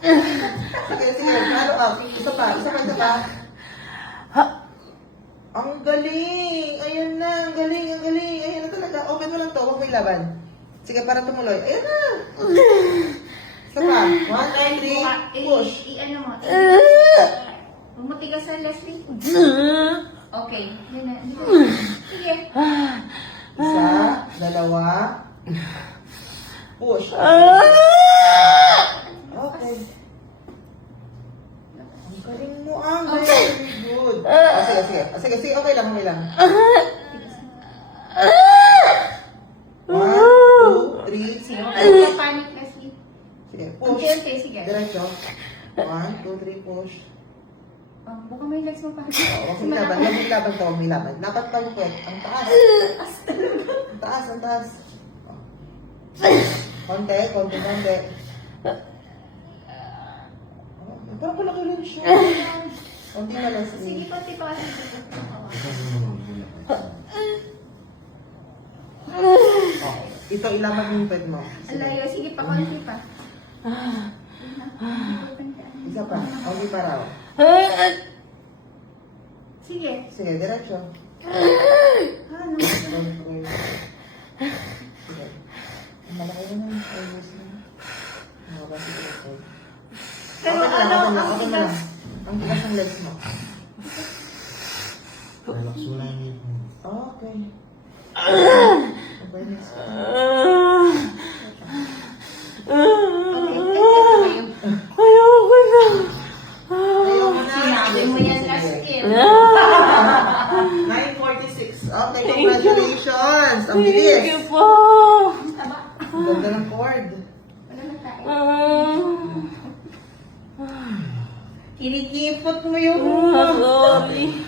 Sige, sige. Ano up? Isa pa. Ang galing! Ayan na, ang galing. Ayan na talaga. Open mo lang to, huwag may laban. Sige, para tumuloy. Ayan na! Isa pa. 1, 2, 3, push. I-ano mo. Pumutigas sa Leslie. Okay. Yan na. Sige. Isa, dalawa. Push. Okay. Ang galing mo, ang galing. Good. Sige. Okay lang. 1, 2, 3. Sige. Huwag ka panic, Leslie. Sige, push. Okay, sige. Diretso. 1, 2, 3, push. Baka may legs mo pa. Huwag may laban to, may laban. Dapat pang puwet. Ang taas. Ang taas. Konti. Parang malaki lang siya. Konti na lang. Sige, pati pa kasi. Okay. Ito, ilaban mo yung puwet mo. Alayo, sige pa, konti pa. Isa pa. Konti pa raw. Sige. Sige, diretso. Ano? Sige. Malaki na. Ayos na. Mga sige ito. Pero Okay ano, mo ang lang. tigas. Ang tigas ng legs mo. Relax mo lang yun. Okay. Awareness. Ayoko na. Ayoko na. Sinabi mo yan last year. 9:46. Okay, congratulations. Ang Thank bilis. you po. Ang ganda ng cord. Wala na tayo. Ah, Kinikipot mo yung sorry.